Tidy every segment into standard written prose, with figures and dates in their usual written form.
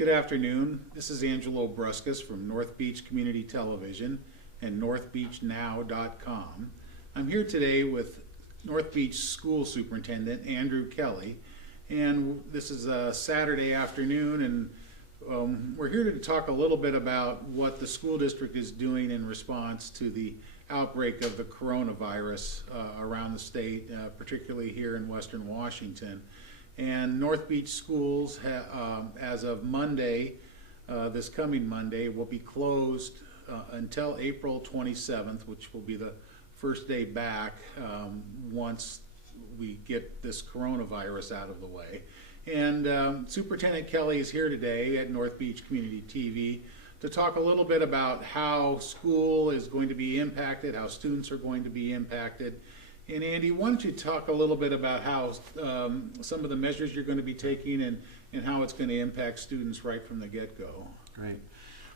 Good afternoon. This is Angelo Bruscus from North Beach Community Television and northbeachnow.com. I'm here today with North Beach School Superintendent Andrew Kelly, and this is a Saturday afternoon, and we're here to talk a little bit about what the school district is doing in response to the outbreak of the coronavirus around the state, particularly here in Western Washington. And North Beach schools, as of Monday, this coming Monday, will be closed until April 27th, which will be the first day back once we get this coronavirus out of the way. And Superintendent Kelly is here today at North Beach Community TV to talk a little bit about how school is going to be impacted, how students are going to be impacted. And Andy, why don't you talk a little bit about how some of the measures you're going to be taking and how it's going to impact students right from the get-go. Great.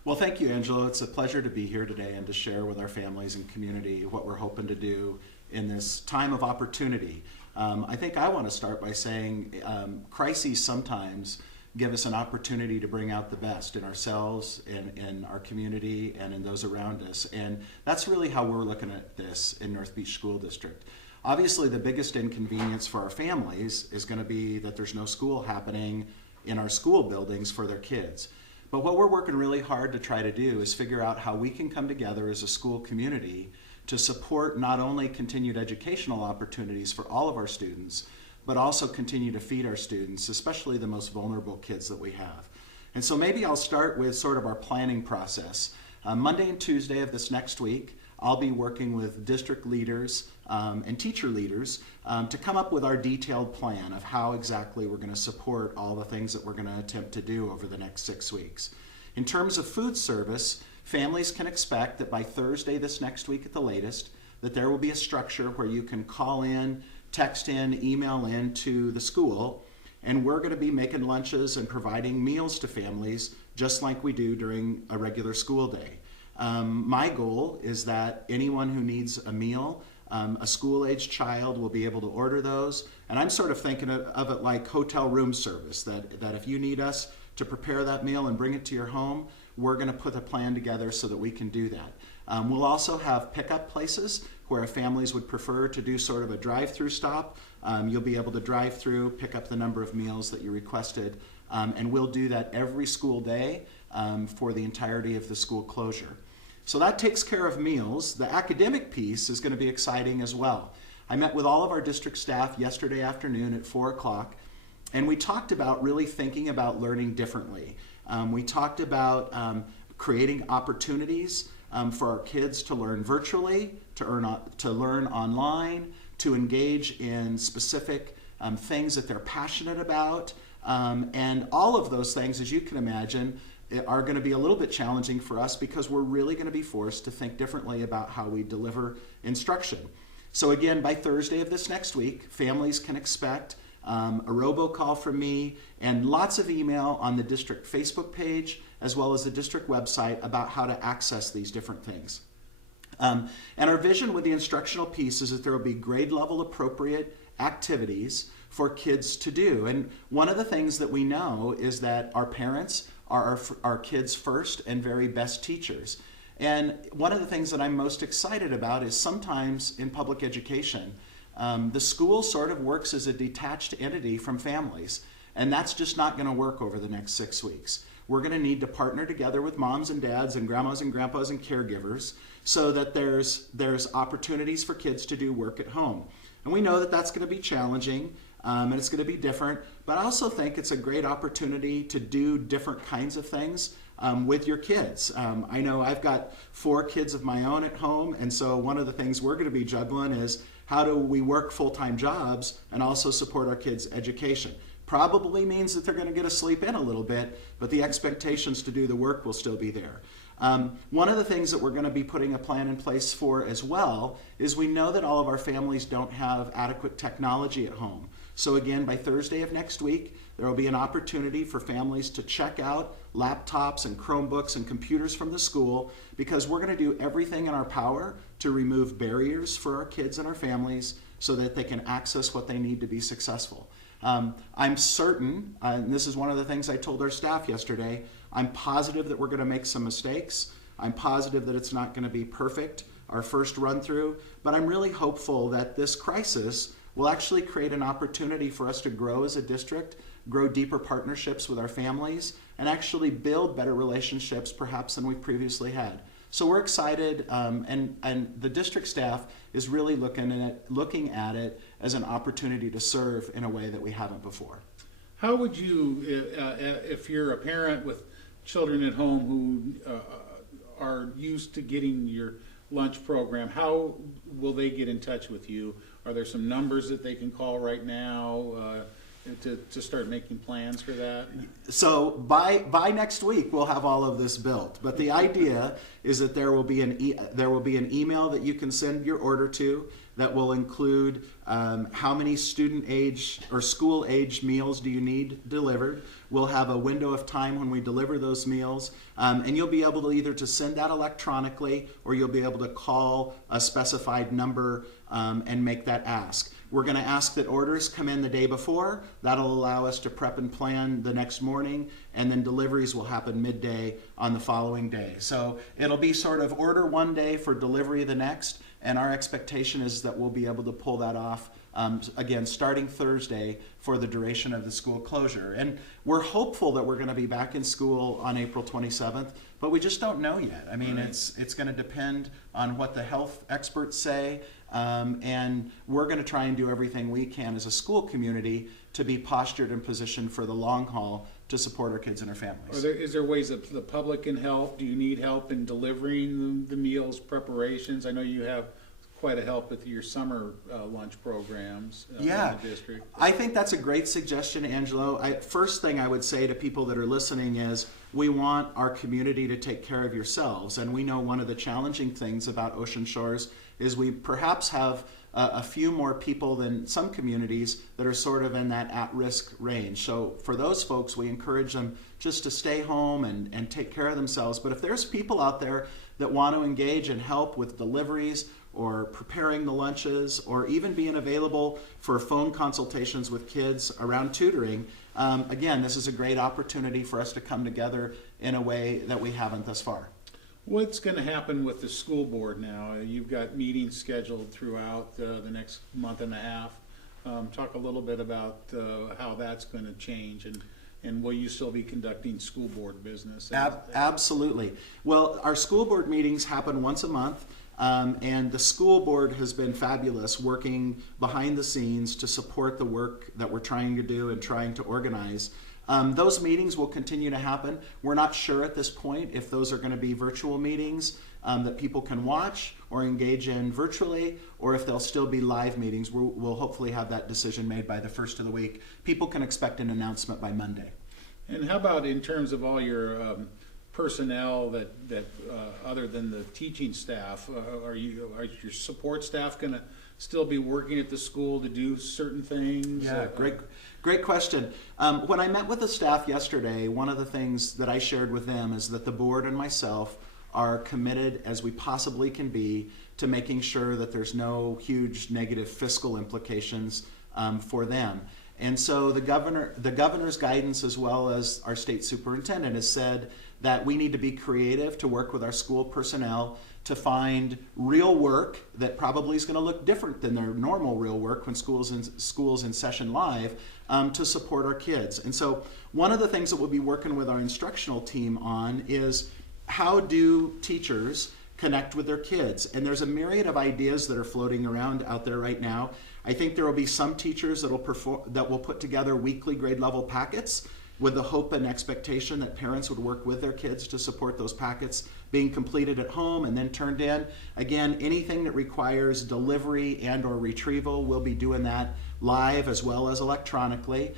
Well, thank you, Angelo. It's a pleasure to be here today and to share with our families and community what we're hoping to do in this time of opportunity. I think I want to start by saying crises sometimes give us an opportunity to bring out the best in ourselves, in our community, and in those around us. And that's really how we're looking at this in North Beach School District. Obviously, the biggest inconvenience for our families is going to be that there's no school happening in our school buildings for their kids. But what we're working really hard to try to do is figure out how we can come together as a school community to support not only continued educational opportunities for all of our students, but also continue to feed our students, especially the most vulnerable kids that we have. And so maybe I'll start with sort of our planning process. Monday and Tuesday of this next week, I'll be working with district leaders and teacher leaders to come up with our detailed plan of how exactly we're going to support all the things that we're going to attempt to do over the next 6 weeks. In terms of food service, families can expect that by Thursday this next week at the latest, that there will be a structure where you can call in, text in, email in to the school, and we're going to be making lunches and providing meals to families just like we do during a regular school day. My goal is that anyone who needs a meal, a school-aged child will be able to order those, and I'm sort of thinking of it like hotel room service, that if you need us to prepare that meal and bring it to your home, we're going to put a plan together so that we can do that. We'll also have pickup places where families would prefer to do sort of a drive-through stop. You'll be able to drive through, pick up the number of meals that you requested, and we'll do that every school day for the entirety of the school closure. So that takes care of meals. The academic piece is going to be exciting as well. I met with all of our district staff yesterday afternoon at 4 o'clock, and we talked about really thinking about learning differently. We talked about creating opportunities for our kids to learn virtually, to learn online, to engage in specific things that they're passionate about. And all of those things, as you can imagine, are going to be a little bit challenging for us because we're really going to be forced to think differently about how we deliver instruction. So again, by Thursday of this next week, families can expect a robocall from me and lots of email on the district Facebook page as well as the district website about how to access these different things. And our vision with the instructional piece is that there will be grade level appropriate activities for kids to do. And one of the things that we know is that our parents are our kids' first and very best teachers. And one of the things that I'm most excited about is sometimes in public education, the school sort of works as a detached entity from families. And that's just not going to work over the next 6 weeks. We're going to need to partner together with moms and dads and grandmas and grandpas and caregivers so that there's opportunities for kids to do work at home. And we know that that's going to be challenging and it's going to be different, but I also think it's a great opportunity to do different kinds of things with your kids. I know I've got 4 kids of my own at home, and so one of the things we're going to be juggling is how do we work full-time jobs and also support our kids' education. Probably means that they're going to get to sleep in a little bit, but the expectations to do the work will still be there. One of the things that we're going to be putting a plan in place for as well is we know that all of our families don't have adequate technology at home. So again, by Thursday of next week, there will be an opportunity for families to check out laptops and Chromebooks and computers from the school, because we're going to do everything in our power to remove barriers for our kids and our families so that they can access what they need to be successful. I'm certain, and this is one of the things I told our staff yesterday, I'm positive that we're going to make some mistakes. I'm positive that it's not going to be perfect, our first run through, but I'm really hopeful that this crisis will actually create an opportunity for us to grow as a district, grow deeper partnerships with our families, and actually build better relationships perhaps than we've previously had. So we're excited, and the district staff is really looking at it as an opportunity to serve in a way that we haven't before. How would you, if you're a parent with children at home who are used to getting your lunch program, how will they get in touch with you? Are there some numbers that they can call right now to start making plans for that? So by next week we'll have all of this built. But the idea is that there will be an email that you can send your order to that will include how many student age or school age meals do you need delivered. We'll have a window of time when we deliver those meals, and you'll be able to either to send that electronically or you'll be able to call a specified number and make that ask. We're going to ask that orders come in the day before. That'll allow us to prep and plan the next morning, and then deliveries will happen midday on the following day. So it'll be sort of order one day for delivery the next, and our expectation is that we'll be able to pull that off again starting Thursday for the duration of the school closure. And we're hopeful that we're going to be back in school on April 27th, but we just don't know yet. I mean, it's going to depend on what the health experts say, and we're going to try and do everything we can as a school community to be postured and positioned for the long haul to support our kids and our families. Is there ways that the public can help? Do you need help in delivering the meals preparations? I know you have quite a help with your summer lunch programs in the district. I think that's a great suggestion, Angelo. First thing I would say to people that are listening is we want our community to take care of yourselves. And we know one of the challenging things about Ocean Shores is we perhaps have a few more people than some communities that are sort of in that at-risk range. So for those folks, we encourage them just to stay home and take care of themselves. But if there's people out there that want to engage and help with deliveries or preparing the lunches or even being available for phone consultations with kids around tutoring, again, this is a great opportunity for us to come together in a way that we haven't thus far. What's going to happen with the school board now? You've got meetings scheduled throughout the next month and a half. Talk a little bit about how that's going to change, and will you still be conducting school board business? Absolutely. Well, our school board meetings happen once a month, and the school board has been fabulous working behind the scenes to support the work that we're trying to do and trying to organize. Those meetings will continue to happen. We're not sure at this point if those are going to be virtual meetings that people can watch or engage in virtually, or if they'll still be live meetings. We'll hopefully have that decision made by the first of the week. People can expect an announcement by Monday. And how about in terms of all your personnel that other than the teaching staff, are your support staff going to still be working at the school to do certain things? Yeah, great question. When I met with the staff yesterday, one of the things that I shared with them is that the board and myself are committed as we possibly can be to making sure that there's no huge negative fiscal implications for them. And so the governor's guidance, as well as our state superintendent, has said that we need to be creative to work with our school personnel to find real work that probably is going to look different than their normal real work when schools in session live, to support our kids. And so one of the things that we'll be working with our instructional team on is how do teachers connect with their kids? And there's a myriad of ideas that are floating around out there right now. I think there will be some teachers that will put together weekly grade level packets with the hope and expectation that parents would work with their kids to support those packets being completed at home and then turned in. Again, anything that requires delivery and or retrieval, we'll be doing that live as well as electronically.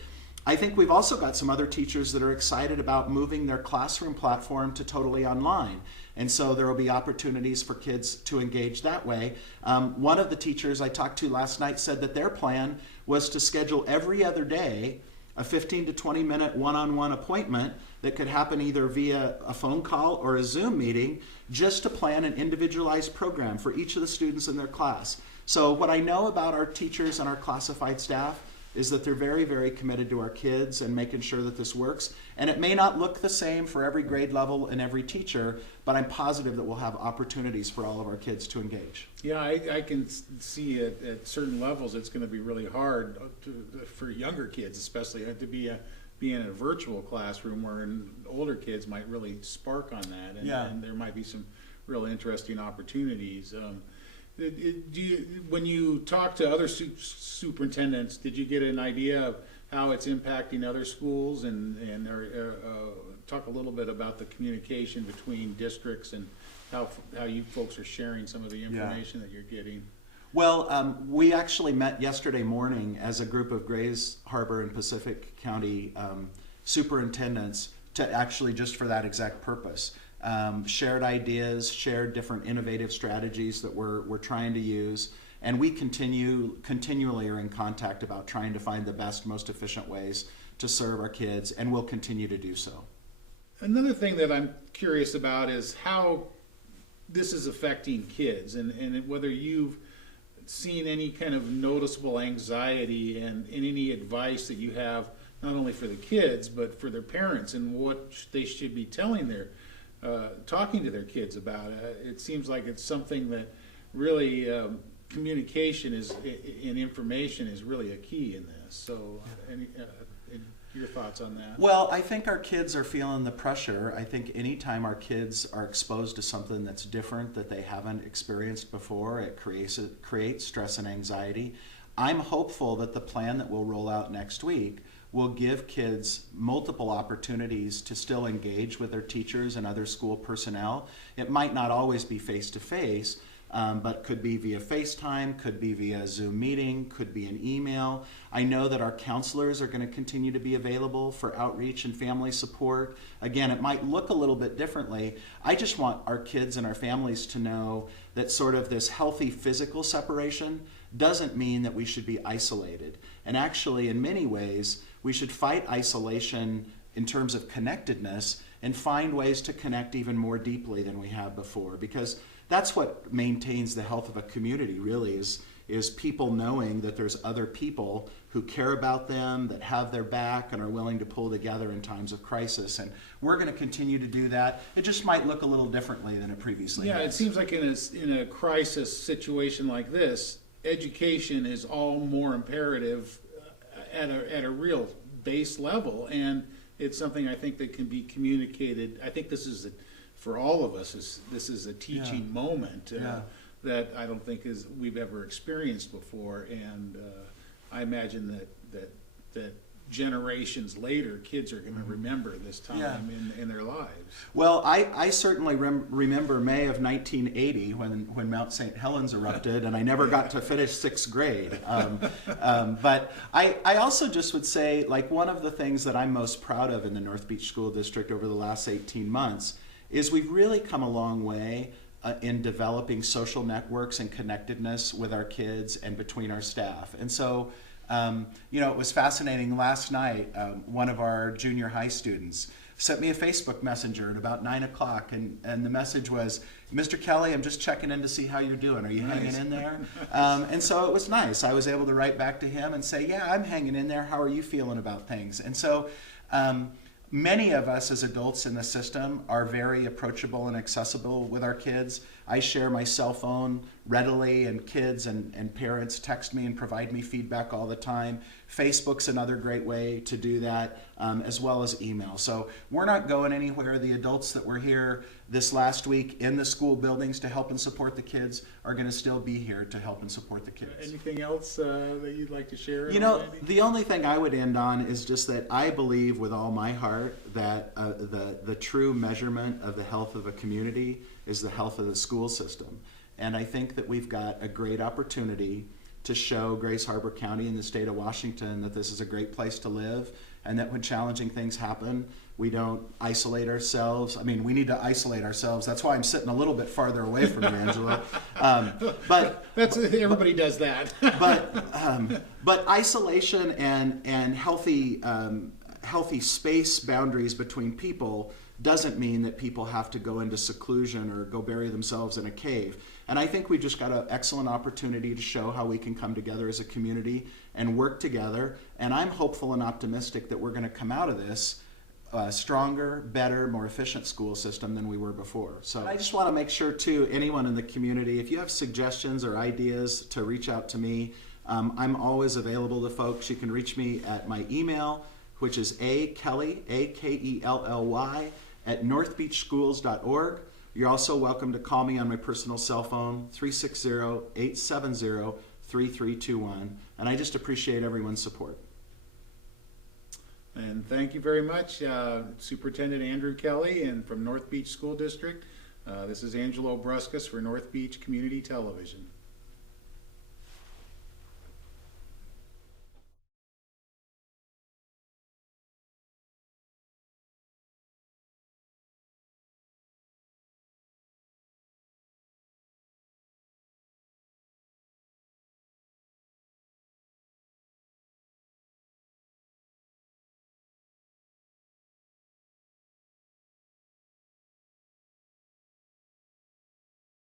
I think we've also got some other teachers that are excited about moving their classroom platform to totally online. And so there will be opportunities for kids to engage that way. One of the teachers I talked to last night said that their plan was to schedule every other day a 15 to 20 minute one-on-one appointment that could happen either via a phone call or a Zoom meeting, just to plan an individualized program for each of the students in their class. So what I know about our teachers and our classified staff, is that they're very, very committed to our kids and making sure that this works. And it may not look the same for every grade level and every teacher, but I'm positive that we'll have opportunities for all of our kids to engage. Yeah, I can see at certain levels it's going to be really hard for younger kids, especially to be in a virtual classroom where older kids might really spark on that, and there might be some real interesting opportunities. When you talk to other superintendents, did you get an idea of how it's impacting other schools, and talk a little bit about the communication between districts and how you folks are sharing some of the information that you're getting? Well, we actually met yesterday morning as a group of Grays Harbor and Pacific County superintendents to actually just for that exact purpose. Shared ideas, shared different innovative strategies that we're trying to use, and we continually are in contact about trying to find the best, most efficient ways to serve our kids, and we'll continue to do so. Another thing that I'm curious about is how this is affecting kids, and whether you've seen any kind of noticeable anxiety and any advice that you have not only for the kids but for their parents and what they should be telling talking to their kids about. It seems like it's something that really communication and information is really a key in this. So your thoughts on that? Well, I think our kids are feeling the pressure. I think anytime our kids are exposed to something that's different that they haven't experienced before, it creates stress and anxiety. I'm hopeful that the plan that we'll roll out next week will give kids multiple opportunities to still engage with their teachers and other school personnel. It might not always be face-to-face, but could be via FaceTime, could be via Zoom meeting, could be an email. I know that our counselors are going to continue to be available for outreach and family support. Again, it might look a little bit differently. I just want our kids and our families to know that sort of this healthy physical separation doesn't mean that we should be isolated. And actually, in many ways, we should fight isolation in terms of connectedness and find ways to connect even more deeply than we have before, because that's what maintains the health of a community, really, is people knowing that there's other people who care about them, that have their back, and are willing to pull together in times of crisis. And we're going to continue to do that. It just might look a little differently than it previously has. It seems like in a crisis situation like this, education is all more imperative at a real base level, and it's something I think that can be communicated. I think this is for all of us, this is a teaching moment that I don't think we've ever experienced before, and I imagine that generations later, kids are going to remember this time in their lives. Well, I certainly remember May of 1980 when Mount St. Helens erupted, and I never got to finish 6th grade. But I also just would say, like, one of the things that I'm most proud of in the North Beach School District over the last 18 months is we've really come a long way in developing social networks and connectedness with our kids and between our staff. And so, it was fascinating. Last night, one of our junior high students sent me a Facebook messenger at about 9 o'clock, and the message was, "Mr. Kelly, I'm just checking in to see how you're doing. Are you hanging in there?" And so it was nice. I was able to write back to him and say, "Yeah, I'm hanging in there. How are you feeling about things?" And so many of us as adults in the system are very approachable and accessible with our kids. I share my cell phone readily, and kids and parents text me and provide me feedback all the time. Facebook's another great way to do that, as well as email. So we're not going anywhere. The adults that were here this last week in the school buildings to help and support the kids are going to still be here to help and support the kids. Anything else that you'd like to share? The only thing I would end on is just that I believe with all my heart that the true measurement of the health of a community is the health of the school system. And I think that we've got a great opportunity to show Grays Harbor County and the state of Washington that this is a great place to live, and that when challenging things happen, we don't isolate ourselves. I mean, we need to isolate ourselves. That's why I'm sitting a little bit farther away from you, Angela. Everybody does that. But isolation and healthy space boundaries between people doesn't mean that people have to go into seclusion or go bury themselves in a cave. And I think we've just got an excellent opportunity to show how we can come together as a community and work together. And I'm hopeful and optimistic that we're going to come out of this stronger, better, more efficient school system than we were before. So I just want to make sure too, anyone in the community, if you have suggestions or ideas, to reach out to me. I'm always available to folks. You can reach me at my email, which is akelly, A-K-E-L-L-Y, at northbeachschools.org. You're also welcome to call me on my personal cell phone, 360-870-3321. And I just appreciate everyone's support. And thank you very much, Superintendent Andrew Kelly, and from North Beach School District. This is Angelo Bruscus for North Beach Community Television.